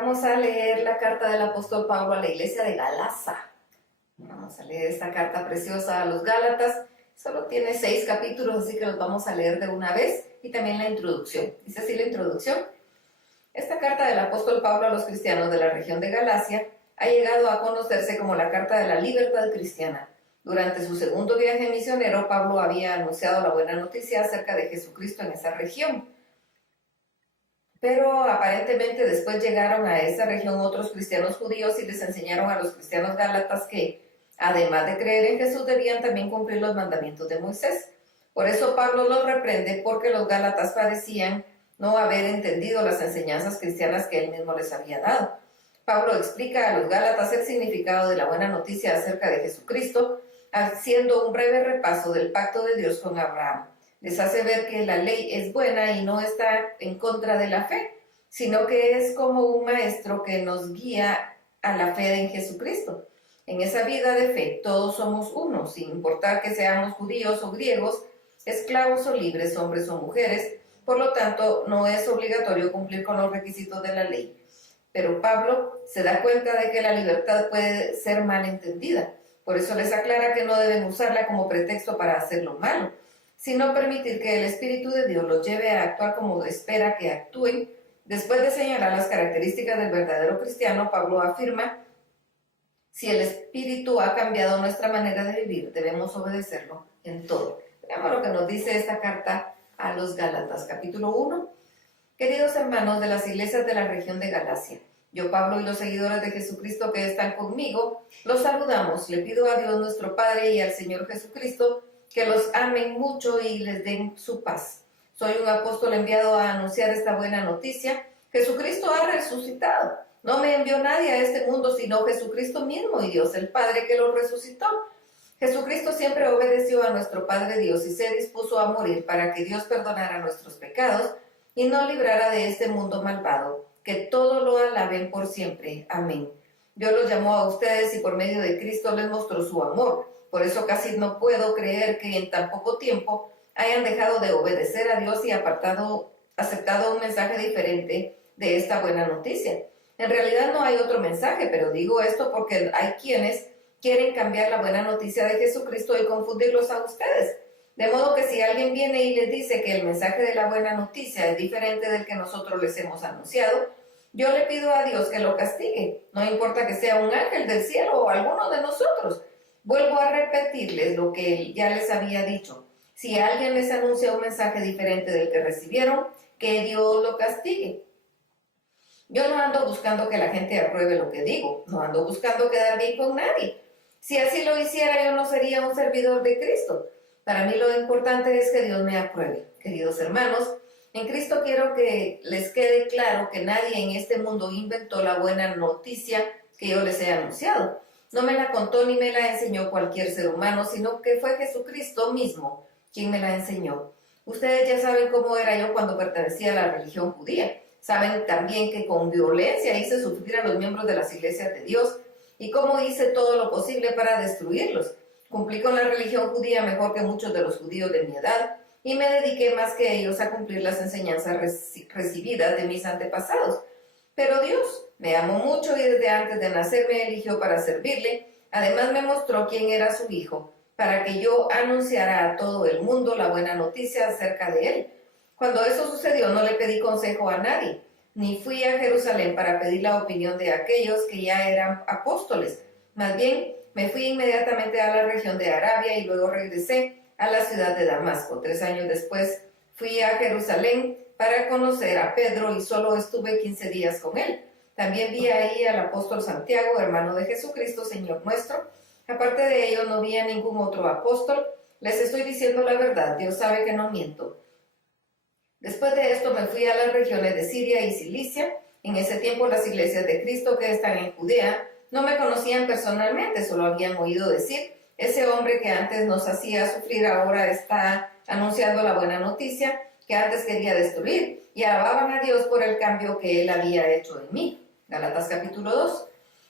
Vamos a leer la carta del apóstol Pablo a la iglesia de Galacia. Vamos a leer esta carta preciosa a los Gálatas. Solo tiene 6 capítulos, así que los vamos a leer de una vez. Y también la introducción. Dice así la introducción. Esta carta del apóstol Pablo a los cristianos de la región de Galacia ha llegado a conocerse como la carta de la libertad cristiana. Durante su segundo viaje misionero, Pablo había anunciado la buena noticia acerca de Jesucristo en esa región. Pero aparentemente después llegaron a esa región otros cristianos judíos y les enseñaron a los cristianos gálatas que, además de creer en Jesús, debían también cumplir los mandamientos de Moisés. Por eso Pablo los reprende, porque los gálatas parecían no haber entendido las enseñanzas cristianas que él mismo les había dado. Pablo explica a los gálatas el significado de la buena noticia acerca de Jesucristo, haciendo un breve repaso del pacto de Dios con Abraham. Les hace ver que la ley es buena y no está en contra de la fe, sino que es como un maestro que nos guía a la fe en Jesucristo. En esa vida de fe todos somos uno, sin importar que seamos judíos o griegos, esclavos o libres, hombres o mujeres. Por lo tanto, no es obligatorio cumplir con los requisitos de la ley. Pero Pablo se da cuenta de que la libertad puede ser mal entendida. Por eso les aclara que no deben usarla como pretexto para hacer lo malo, sino permitir que el Espíritu de Dios los lleve a actuar como espera que actúen. Después de señalar las características del verdadero cristiano, Pablo afirma: si el Espíritu ha cambiado nuestra manera de vivir, debemos obedecerlo en todo. Veamos lo que nos dice esta carta a los Gálatas, capítulo 1. Queridos hermanos de las iglesias de la región de Galacia, yo, Pablo, y los seguidores de Jesucristo que están conmigo, los saludamos. Le pido a Dios nuestro Padre y al Señor Jesucristo que los amen mucho y les den su paz. Soy un apóstol enviado a anunciar esta buena noticia. Jesucristo ha resucitado. No me envió nadie a este mundo sino Jesucristo mismo y Dios el Padre que lo resucitó. Jesucristo siempre obedeció a nuestro Padre Dios y se dispuso a morir para que Dios perdonara nuestros pecados y nos librara de este mundo malvado. Que todo lo alaben por siempre. Amén. Dios los llamó a ustedes y por medio de Cristo les mostró su amor. Por eso casi no puedo creer que en tan poco tiempo hayan dejado de obedecer a Dios y aceptado un mensaje diferente de esta buena noticia. En realidad no hay otro mensaje, pero digo esto porque hay quienes quieren cambiar la buena noticia de Jesucristo y confundirlos a ustedes. De modo que si alguien viene y les dice que el mensaje de la buena noticia es diferente del que nosotros les hemos anunciado, yo le pido a Dios que lo castigue. No importa que sea un ángel del cielo o alguno de nosotros. Vuelvo a repetirles lo que ya les había dicho. Si alguien les anuncia un mensaje diferente del que recibieron, que Dios lo castigue. Yo no ando buscando que la gente apruebe lo que digo. No ando buscando quedar bien con nadie. Si así lo hiciera, yo no sería un servidor de Cristo. Para mí lo importante es que Dios me apruebe. Queridos hermanos, en Cristo quiero que les quede claro que nadie en este mundo inventó la buena noticia que yo les he anunciado. No me la contó ni me la enseñó cualquier ser humano, sino que fue Jesucristo mismo quien me la enseñó. Ustedes ya saben cómo era yo cuando pertenecía a la religión judía. Saben también que con violencia hice sufrir a los miembros de las iglesias de Dios y cómo hice todo lo posible para destruirlos. Cumplí con la religión judía mejor que muchos de los judíos de mi edad y me dediqué más que ellos a cumplir las enseñanzas recibidas de mis antepasados. Pero Dios me amó mucho y desde antes de nacer me eligió para servirle. Además me mostró quién era su Hijo, para que yo anunciara a todo el mundo la buena noticia acerca de él. Cuando eso sucedió no le pedí consejo a nadie, ni fui a Jerusalén para pedir la opinión de aquellos que ya eran apóstoles. Más bien, me fui inmediatamente a la región de Arabia y luego regresé a la ciudad de Damasco. 3 años después fui a Jerusalén para conocer a Pedro y solo estuve 15 días con él. También vi ahí al apóstol Santiago, hermano de Jesucristo, Señor nuestro. Aparte de ellos no vi a ningún otro apóstol. Les estoy diciendo la verdad, Dios sabe que no miento. Después de esto me fui a las regiones de Siria y Cilicia. En ese tiempo las iglesias de Cristo que están en Judea no me conocían personalmente, solo habían oído decir: ese hombre que antes nos hacía sufrir ahora está anunciando la buena noticia que antes quería destruir, y alababan a Dios por el cambio que él había hecho en mí. Gálatas capítulo 2.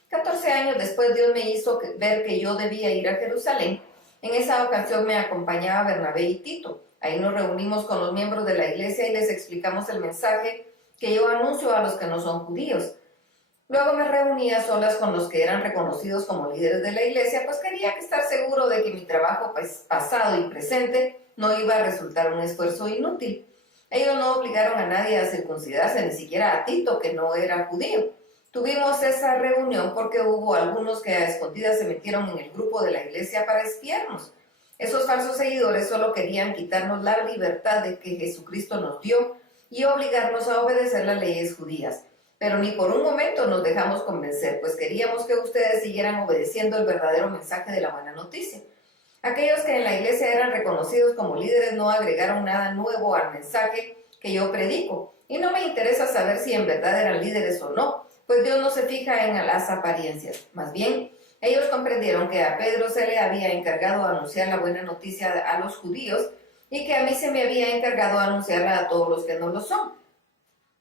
14 años después Dios me hizo ver que yo debía ir a Jerusalén. En esa ocasión me acompañaba Bernabé y Tito. Ahí nos reunimos con los miembros de la iglesia y les explicamos el mensaje que yo anuncio a los que no son judíos. Luego me reuní a solas con los que eran reconocidos como líderes de la iglesia, pues quería estar seguro de que mi trabajo pasado y presente no iba a resultar un esfuerzo inútil. Ellos no obligaron a nadie a circuncidarse, ni siquiera a Tito, que no era judío. Tuvimos esa reunión porque hubo algunos que a escondidas se metieron en el grupo de la iglesia para espiarnos. Esos falsos seguidores solo querían quitarnos la libertad de que Jesucristo nos dio y obligarnos a obedecer las leyes judías. Pero ni por un momento nos dejamos convencer, pues queríamos que ustedes siguieran obedeciendo el verdadero mensaje de la buena noticia. Aquellos que en la iglesia eran reconocidos como líderes no agregaron nada nuevo al mensaje que yo predico, y no me interesa saber si en verdad eran líderes o no, pues Dios no se fija en las apariencias. Más bien, ellos comprendieron que a Pedro se le había encargado anunciar la buena noticia a los judíos y que a mí se me había encargado anunciarla a todos los que no lo son.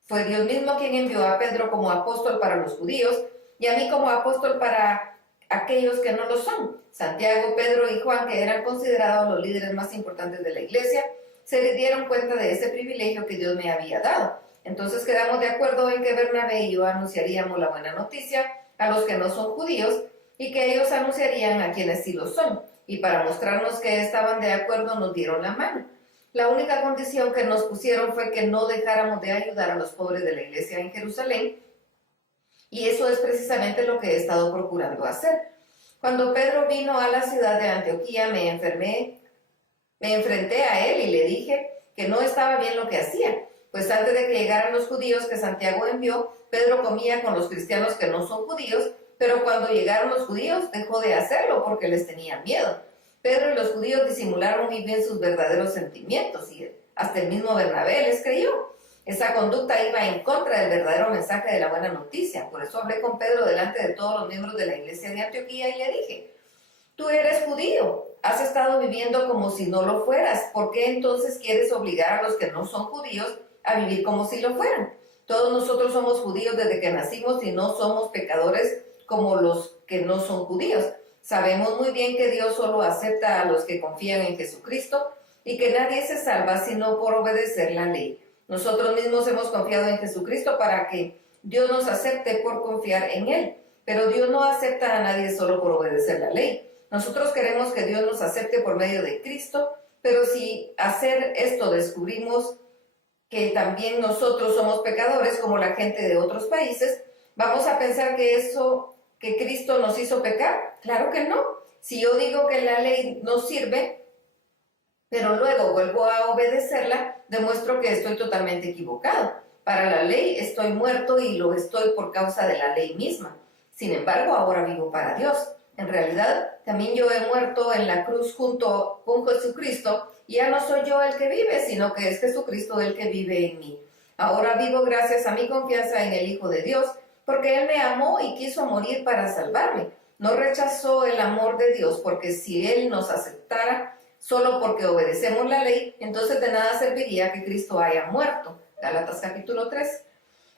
Fue Dios mismo quien envió a Pedro como apóstol para los judíos y a mí como apóstol para aquellos que no lo son. Santiago, Pedro y Juan, que eran considerados los líderes más importantes de la iglesia, se les dieron cuenta de ese privilegio que Dios me había dado. Entonces quedamos de acuerdo en que Bernabé y yo anunciaríamos la buena noticia a los que no son judíos y que ellos anunciarían a quienes sí lo son. Y para mostrarnos que estaban de acuerdo nos dieron la mano. La única condición que nos pusieron fue que no dejáramos de ayudar a los pobres de la iglesia en Jerusalén, y eso es precisamente lo que he estado procurando hacer. Cuando Pedro vino a la ciudad de Antioquía, me enfrenté a él y le dije que no estaba bien lo que hacía, pues antes de que llegaran los judíos que Santiago envió, Pedro comía con los cristianos que no son judíos, pero cuando llegaron los judíos dejó de hacerlo porque les tenía miedo. Pedro y los judíos disimularon muy bien sus verdaderos sentimientos y hasta el mismo Bernabé les creyó. Esa conducta iba en contra del verdadero mensaje de la buena noticia. Por eso hablé con Pedro delante de todos los miembros de la iglesia de Antioquía y le dije: tú eres judío, has estado viviendo como si no lo fueras. ¿Por qué entonces quieres obligar a los que no son judíos a vivir como si lo fueran? Todos nosotros somos judíos desde que nacimos y no somos pecadores como los que no son judíos. Sabemos muy bien que Dios solo acepta a los que confían en Jesucristo y que nadie se salva sino por obedecer la ley. Nosotros mismos hemos confiado en Jesucristo para que Dios nos acepte por confiar en Él. Pero Dios no acepta a nadie solo por obedecer la ley. Nosotros queremos que Dios nos acepte por medio de Cristo, pero si hacer esto descubrimos que también nosotros somos pecadores como la gente de otros países, ¿vamos a pensar que Cristo nos hizo pecar? Claro que no. Si yo digo que la ley no sirve, pero luego vuelvo a obedecerla, demuestro que estoy totalmente equivocado. Para la ley estoy muerto y lo estoy por causa de la ley misma. Sin embargo, ahora vivo para Dios. En realidad, también yo he muerto en la cruz junto con Jesucristo, y ya no soy yo el que vive, sino que es Jesucristo el que vive en mí. Ahora vivo gracias a mi confianza en el Hijo de Dios, porque Él me amó y quiso morir para salvarme. No rechazó el amor de Dios, porque si Él nos aceptara solo porque obedecemos la ley, entonces de nada serviría que Cristo haya muerto. Gálatas capítulo 3.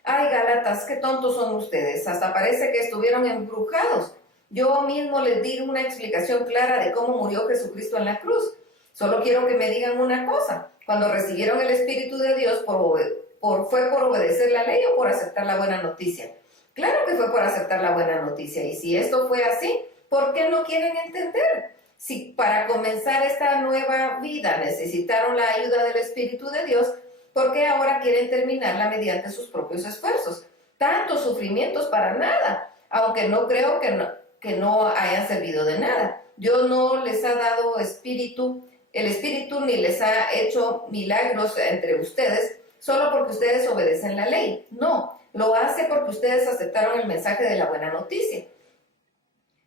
Ay, Gálatas, qué tontos son ustedes. Hasta parece que estuvieron embrujados. Yo mismo les di una explicación clara de cómo murió Jesucristo en la cruz. Solo quiero que me digan una cosa. Cuando recibieron el Espíritu de Dios, ¿fue por obedecer la ley o por aceptar la buena noticia? Claro que fue por aceptar la buena noticia. Y si esto fue así, ¿por qué no quieren entender? Si para comenzar esta nueva vida necesitaron la ayuda del Espíritu de Dios, ¿por qué ahora quieren terminarla mediante sus propios esfuerzos? Tantos sufrimientos para nada, aunque no creo que no hayan servido de nada. Dios no les ha dado el Espíritu, ni les ha hecho milagros entre ustedes, solo porque ustedes obedecen la ley. No, lo hace porque ustedes aceptaron el mensaje de la buena noticia.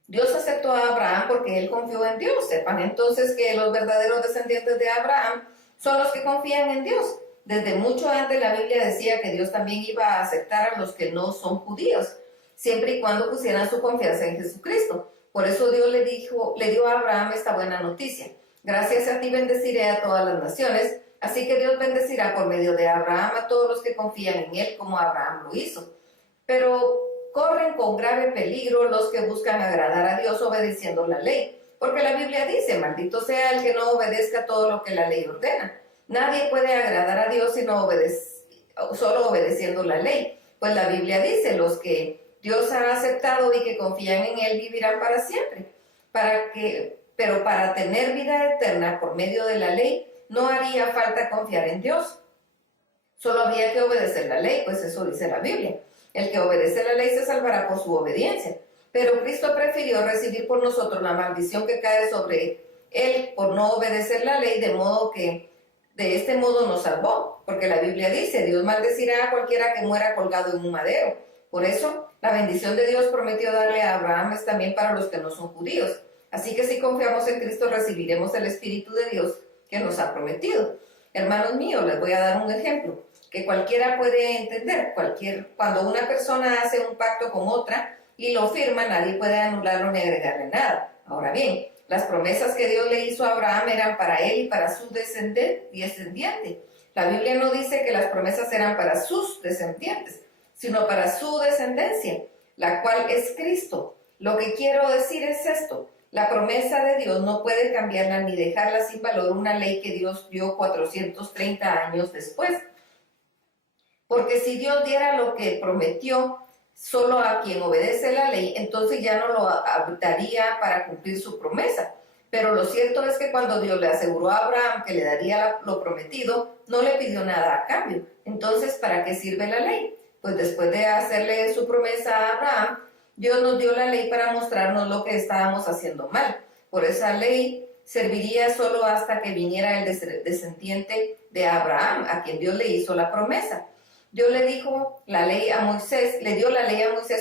Dios aceptó a Abraham porque él confió en Dios. Sepan entonces que los verdaderos descendientes de Abraham son los que confían en Dios. Desde mucho antes la Biblia decía que Dios también iba a aceptar a los que no son judíos, siempre y cuando pusieran su confianza en Jesucristo. Por eso Dios le dio a Abraham esta buena noticia: gracias a ti bendeciré a todas las naciones. Así que Dios bendecirá por medio de Abraham a todos los que confían en él, como Abraham lo hizo. Pero corren con grave peligro los que buscan agradar a Dios obedeciendo la ley, porque la Biblia dice: maldito sea el que no obedezca todo lo que la ley ordena. Nadie puede agradar a Dios sino solo obedeciendo la ley, pues la Biblia dice: los que Dios ha aceptado y que confían en Él vivirán para siempre. Pero para tener vida eterna por medio de la ley, no haría falta confiar en Dios. Solo había que obedecer la ley, pues eso dice la Biblia. El que obedece la ley se salvará por su obediencia. Pero Cristo prefirió recibir por nosotros la maldición que cae sobre Él por no obedecer la ley, de modo que de este modo nos salvó. Porque la Biblia dice, Dios maldecirá a cualquiera que muera colgado en un madero. Por eso, la bendición de Dios prometió darle a Abraham es también para los que no son judíos. Así que si confiamos en Cristo, recibiremos el Espíritu de Dios que nos ha prometido. Hermanos míos, les voy a dar un ejemplo que cualquiera puede entender. Cuando una persona hace un pacto con otra y lo firma, nadie puede anularlo ni agregarle nada. Ahora bien, las promesas que Dios le hizo a Abraham eran para él y para su descendiente. La Biblia no dice que las promesas eran para sus descendientes, sino para su descendencia, la cual es Cristo. Lo que quiero decir es esto: la promesa de Dios no puede cambiarla ni dejarla sin valor una ley que Dios dio 430 años después. Porque si Dios diera lo que prometió solo a quien obedece la ley, entonces ya no lo daría para cumplir su promesa. Pero lo cierto es que cuando Dios le aseguró a Abraham que le daría lo prometido, no le pidió nada a cambio. Entonces, ¿para qué sirve la ley? Pues después de hacerle su promesa a Abraham, Dios nos dio la ley para mostrarnos lo que estábamos haciendo mal. Por esa ley serviría solo hasta que viniera el descendiente de Abraham, a quien Dios le hizo la promesa. Dios le dio la ley a Moisés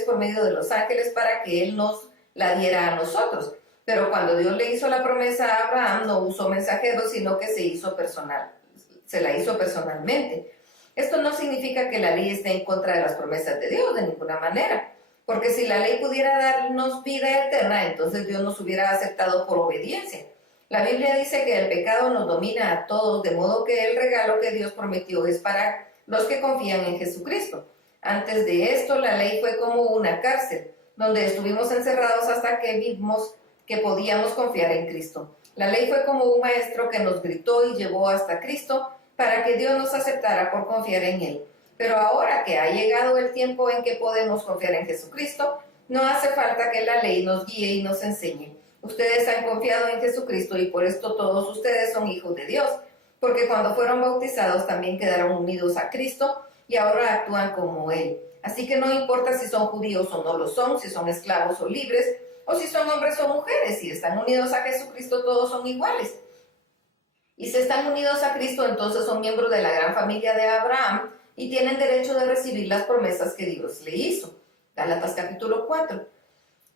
por medio de los ángeles para que él nos la diera a nosotros. Pero cuando Dios le hizo la promesa a Abraham, no usó mensajeros, sino que se la hizo personalmente. Esto no significa que la ley esté en contra de las promesas de Dios, de ninguna manera. Porque si la ley pudiera darnos vida eterna, entonces Dios nos hubiera aceptado por obediencia. La Biblia dice que el pecado nos domina a todos, de modo que el regalo que Dios prometió es para los que confían en Jesucristo. Antes de esto, la ley fue como una cárcel, donde estuvimos encerrados hasta que vimos que podíamos confiar en Cristo. La ley fue como un maestro que nos gritó y llevó hasta Cristo para que Dios nos aceptara por confiar en Él. Pero ahora que ha llegado el tiempo en que podemos confiar en Jesucristo, no hace falta que la ley nos guíe y nos enseñe. Ustedes han confiado en Jesucristo y por esto todos ustedes son hijos de Dios, porque cuando fueron bautizados también quedaron unidos a Cristo y ahora actúan como Él. Así que no importa si son judíos o no lo son, si son esclavos o libres, o si son hombres o mujeres, si están unidos a Jesucristo todos son iguales. Y si están unidos a Cristo, entonces son miembros de la gran familia de Abraham y tienen derecho de recibir las promesas que Dios le hizo. Gálatas capítulo 4.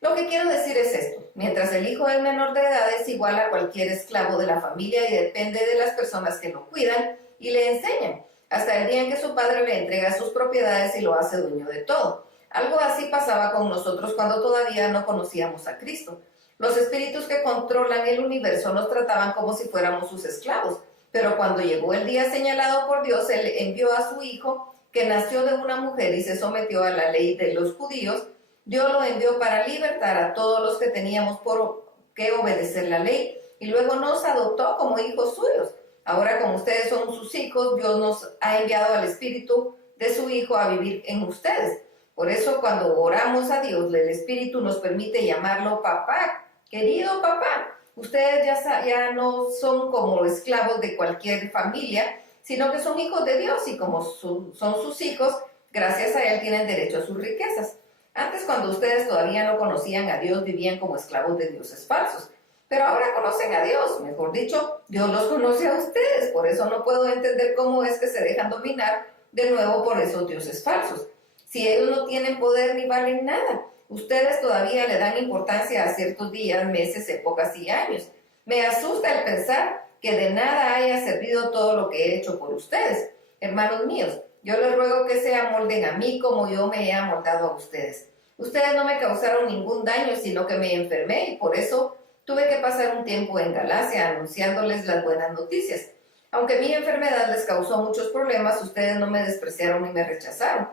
Lo que quiero decir es esto: mientras el hijo es menor de edad, es igual a cualquier esclavo de la familia y depende de las personas que lo cuidan y le enseñan, hasta el día en que su padre le entrega sus propiedades y lo hace dueño de todo. Algo así pasaba con nosotros cuando todavía no conocíamos a Cristo. Los espíritus que controlan el universo nos trataban como si fuéramos sus esclavos, pero cuando llegó el día señalado por Dios, Él envió a su hijo, que nació de una mujer y se sometió a la ley de los judíos. Dios lo envió para libertar a todos los que teníamos por que obedecer la ley, y luego nos adoptó como hijos suyos. Ahora, como ustedes son sus hijos, Dios nos ha enviado al Espíritu de su Hijo a vivir en ustedes. Por eso, cuando oramos a Dios, el Espíritu nos permite llamarlo papá, querido papá. Ustedes ya no son como esclavos de cualquier familia, sino que son hijos de Dios, y como son sus hijos, gracias a Él tienen derecho a sus riquezas. Antes, cuando ustedes todavía no conocían a Dios, vivían como esclavos de dioses falsos. Pero ahora conocen a Dios, mejor dicho, Dios los conoce a ustedes. Por eso no puedo entender cómo es que se dejan dominar de nuevo por esos dioses falsos. Si ellos no tienen poder ni valen nada, ustedes todavía le dan importancia a ciertos días, meses, épocas y años. Me asusta el pensar que de nada haya servido todo lo que he hecho por ustedes. Hermanos míos, yo les ruego que se amolden a mí como yo me he amoldado a ustedes. Ustedes no me causaron ningún daño, sino que me enfermé y por eso tuve que pasar un tiempo en Galacia anunciándoles las buenas noticias. Aunque mi enfermedad les causó muchos problemas, ustedes no me despreciaron ni me rechazaron.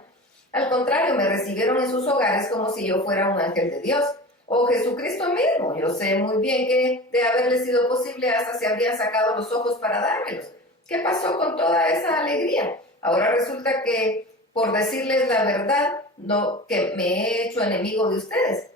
Al contrario, me recibieron en sus hogares como si yo fuera un ángel de Dios, o Jesucristo mismo. Yo sé muy bien que de haberles sido posible hasta se habrían sacado los ojos para dármelos. ¿Qué pasó con toda esa alegría? Ahora resulta que, por decirles la verdad, no, que me he hecho enemigo de ustedes.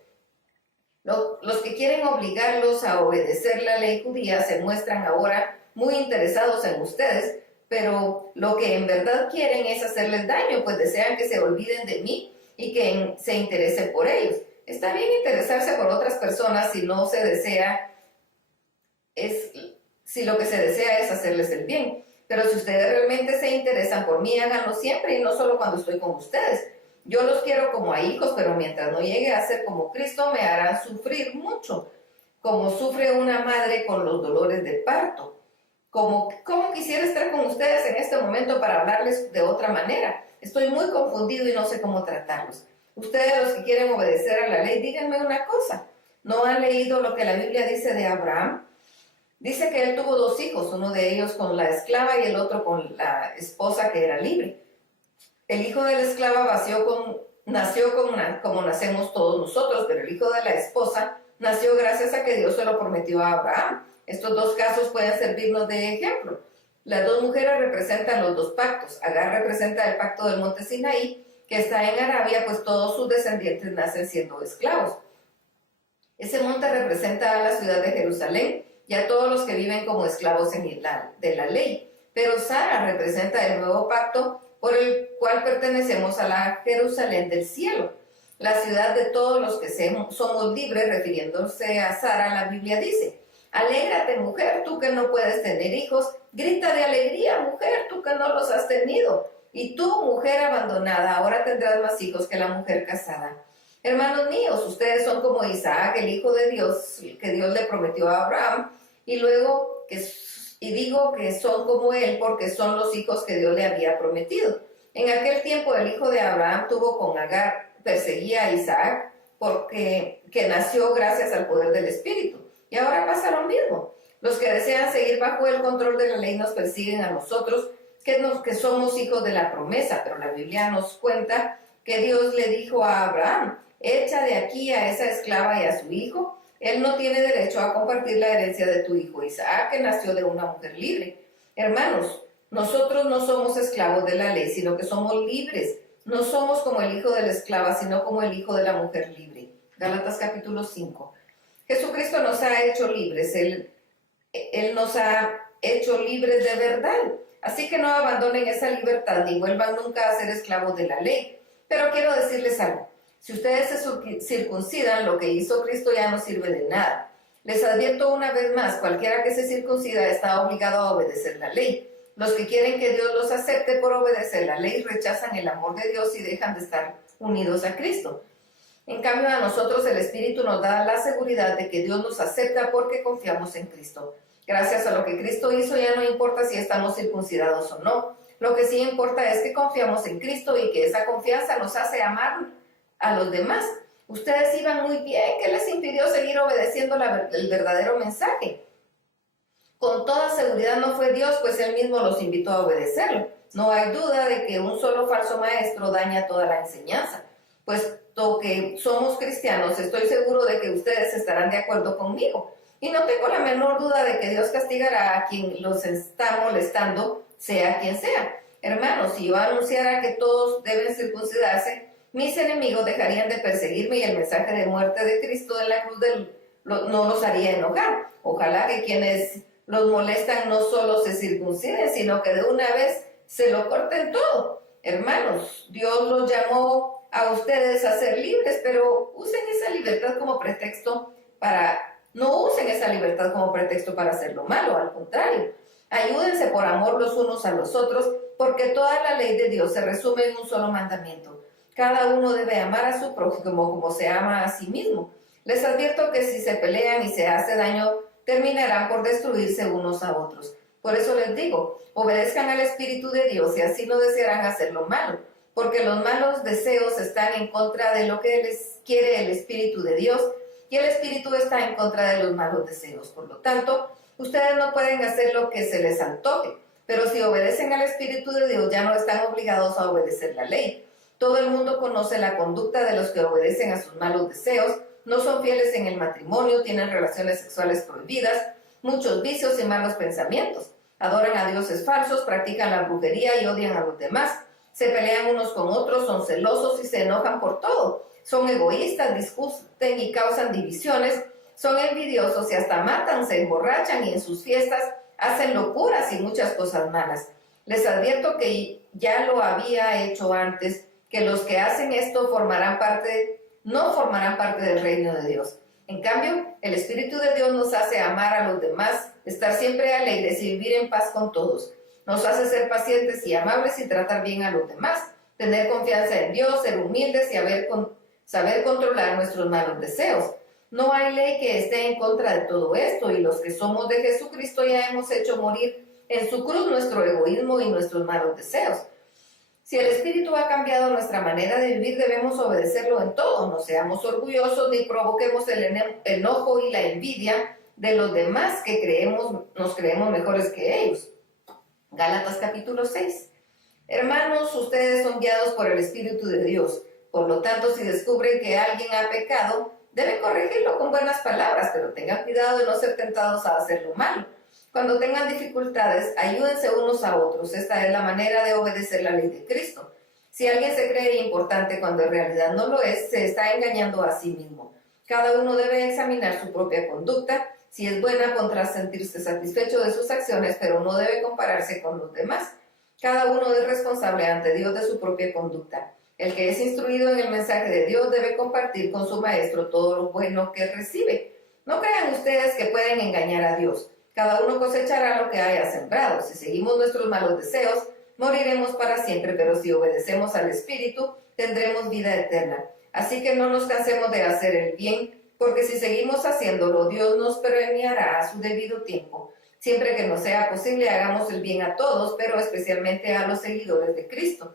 Los que quieren obligarlos a obedecer la ley judía se muestran ahora muy interesados en ustedes, pero lo que en verdad quieren es hacerles daño, pues desean que se olviden de mí y que se interesen por ellos. Está bien interesarse por otras personas si no se desea, si lo que se desea es hacerles el bien. Pero si ustedes realmente se interesan por mí, háganlo siempre y no solo cuando estoy con ustedes. Yo los quiero como a hijos, pero mientras no llegue a ser como Cristo, me harán sufrir mucho, como sufre una madre con los dolores de parto. Como quisiera estar con ustedes en este momento para hablarles de otra manera. Estoy muy confundido y no sé cómo tratarlos. Ustedes, los que quieren obedecer a la ley, díganme una cosa. ¿No han leído lo que la Biblia dice de Abraham? Dice que él tuvo 2 hijos, uno de ellos con la esclava y el otro con la esposa que era libre. El hijo de la esclava nació como nacemos todos nosotros, pero el hijo de la esposa nació gracias a que Dios se lo prometió a Abraham. Estos 2 casos pueden servirnos de ejemplo. Las 2 mujeres representan los 2 pactos. Agar representa el pacto del monte Sinaí, que está en Arabia, pues todos sus descendientes nacen siendo esclavos. Ese monte representa a la ciudad de Jerusalén y a todos los que viven como esclavos de la ley. Pero Sara representa el nuevo pacto por el cual pertenecemos a la Jerusalén del cielo, la ciudad de todos los que somos libres. Refiriéndose a Sara, la Biblia dice: alégrate, mujer, tú que no puedes tener hijos, grita de alegría, mujer, tú que no los has tenido, y tú, mujer abandonada, ahora tendrás más hijos que la mujer casada. Hermanos míos, ustedes son como Isaac, el hijo de Dios, que Dios le prometió a Abraham, y digo que son como él porque son los hijos que Dios le había prometido. En aquel tiempo el hijo de Abraham tuvo con Agar, perseguía a Isaac que nació gracias al poder del Espíritu. Y ahora pasa lo mismo. Los que desean seguir bajo el control de la ley nos persiguen a nosotros, que somos hijos de la promesa, pero la Biblia nos cuenta que Dios le dijo a Abraham: echa de aquí a esa esclava y a su hijo. Él no tiene derecho a compartir la herencia de tu hijo Isaac, que nació de una mujer libre. Hermanos, nosotros no somos esclavos de la ley, sino que somos libres. No somos como el hijo de la esclava, sino como el hijo de la mujer libre. Gálatas capítulo 5. Jesucristo nos ha hecho libres. Él nos ha hecho libres de verdad. Así que no abandonen esa libertad ni vuelvan nunca a ser esclavos de la ley. Pero quiero decirles algo. Si ustedes se circuncidan, lo que hizo Cristo ya no sirve de nada. Les advierto una vez más, cualquiera que se circuncida está obligado a obedecer la ley. Los que quieren que Dios los acepte por obedecer la ley rechazan el amor de Dios y dejan de estar unidos a Cristo. En cambio, a nosotros el Espíritu nos da la seguridad de que Dios nos acepta porque confiamos en Cristo. Gracias a lo que Cristo hizo, ya no importa si estamos circuncidados o no. Lo que sí importa es que confiamos en Cristo y que esa confianza nos hace amar a los demás. Ustedes iban muy bien. ¿Qué les impidió seguir obedeciendo el verdadero mensaje? Con toda seguridad no fue Dios, pues Él mismo los invitó a obedecerlo. No hay duda de que un solo falso maestro daña toda la enseñanza. Puesto que somos cristianos, estoy seguro de que ustedes estarán de acuerdo conmigo. Y no tengo la menor duda de que Dios castigará a quien los está molestando, sea quien sea. Hermanos, si yo anunciara que todos deben circuncidarse, mis enemigos dejarían de perseguirme y el mensaje de muerte de Cristo en la cruz no los haría enojar. Ojalá que quienes los molestan no solo se circunciden, sino que de una vez se lo corten todo. Hermanos, Dios los llamó a ustedes a ser libres, pero no usen esa libertad como pretexto para hacer lo malo. Al contrario, ayúdense por amor los unos a los otros, porque toda la ley de Dios se resume en un solo mandamiento. Cada uno debe amar a su prójimo como se ama a sí mismo. Les advierto que si se pelean y se hace daño, terminarán por destruirse unos a otros. Por eso les digo, obedezcan al Espíritu de Dios y así no desearán hacer lo malo, porque los malos deseos están en contra de lo que les quiere el Espíritu de Dios y el Espíritu está en contra de los malos deseos. Por lo tanto, ustedes no pueden hacer lo que se les antoje, pero si obedecen al Espíritu de Dios ya no están obligados a obedecer la ley. Todo el mundo conoce la conducta de los que obedecen a sus malos deseos, no son fieles en el matrimonio, tienen relaciones sexuales prohibidas, muchos vicios y malos pensamientos, adoran a dioses falsos, practican la brujería y odian a los demás. se pelean unos con otros, son celosos y se enojan por todo. Son egoístas, discuten y causan divisiones, son envidiosos y hasta matan, se emborrachan y en sus fiestas hacen locuras y muchas cosas malas. Les advierto que ya lo había hecho antes, que los que hacen esto no formarán parte del reino de Dios. En cambio, el Espíritu de Dios nos hace amar a los demás, estar siempre alegres y vivir en paz con todos. Nos hace ser pacientes y amables y tratar bien a los demás, tener confianza en Dios, ser humildes y saber controlar nuestros malos deseos. No hay ley que esté en contra de todo esto, y los que somos de Jesucristo ya hemos hecho morir en su cruz nuestro egoísmo y nuestros malos deseos. Si el Espíritu ha cambiado nuestra manera de vivir, debemos obedecerlo en todo. No seamos orgullosos ni provoquemos el enojo y la envidia de los demás que nos creemos mejores que ellos. Gálatas capítulo 6. Hermanos, ustedes son guiados por el Espíritu de Dios. Por lo tanto, si descubren que alguien ha pecado, deben corregirlo con buenas palabras, pero tengan cuidado de no ser tentados a hacer lo malo. Cuando tengan dificultades, ayúdense unos a otros. Esta es la manera de obedecer la ley de Cristo. Si alguien se cree importante cuando en realidad no lo es, se está engañando a sí mismo. Cada uno debe examinar su propia conducta. Si es buena, podrá sentirse satisfecho de sus acciones, pero no debe compararse con los demás. Cada uno es responsable ante Dios de su propia conducta. El que es instruido en el mensaje de Dios debe compartir con su maestro todo lo bueno que recibe. No crean ustedes que pueden engañar a Dios. Cada uno cosechará lo que haya sembrado. Si seguimos nuestros malos deseos, moriremos para siempre, pero si obedecemos al Espíritu, tendremos vida eterna. Así que no nos cansemos de hacer el bien, porque si seguimos haciéndolo, Dios nos premiará a su debido tiempo. Siempre que nos sea posible, hagamos el bien a todos, pero especialmente a los seguidores de Cristo.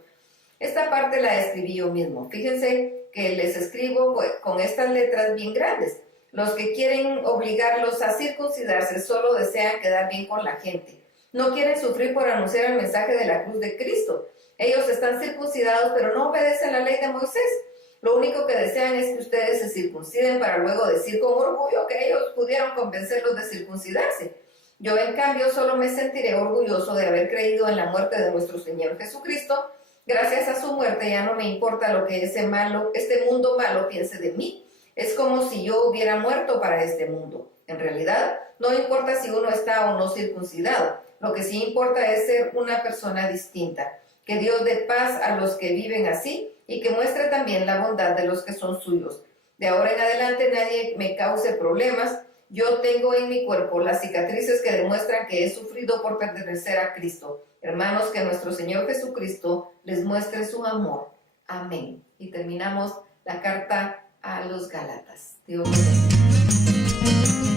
Esta parte la escribí yo mismo. Fíjense que les escribo con estas letras bien grandes. Los que quieren obligarlos a circuncidarse solo desean quedar bien con la gente. No quieren sufrir por anunciar el mensaje de la cruz de Cristo. Ellos están circuncidados, pero no obedecen la ley de Moisés. Lo único que desean es que ustedes se circunciden para luego decir con orgullo que ellos pudieron convencerlos de circuncidarse. Yo, en cambio, solo me sentiré orgulloso de haber creído en la muerte de nuestro Señor Jesucristo. Gracias a su muerte ya no me importa lo que este mundo malo piense de mí. Es como si yo hubiera muerto para este mundo. En realidad, no importa si uno está o no circuncidado. Lo que sí importa es ser una persona distinta. Que Dios dé paz a los que viven así y que muestre también la bondad de los que son suyos. De ahora en adelante nadie me cause problemas. Yo tengo en mi cuerpo las cicatrices que demuestran que he sufrido por pertenecer a Cristo. Hermanos, que nuestro Señor Jesucristo les muestre su amor. Amén. Y terminamos la carta a los Gálatas. Dios bendiga.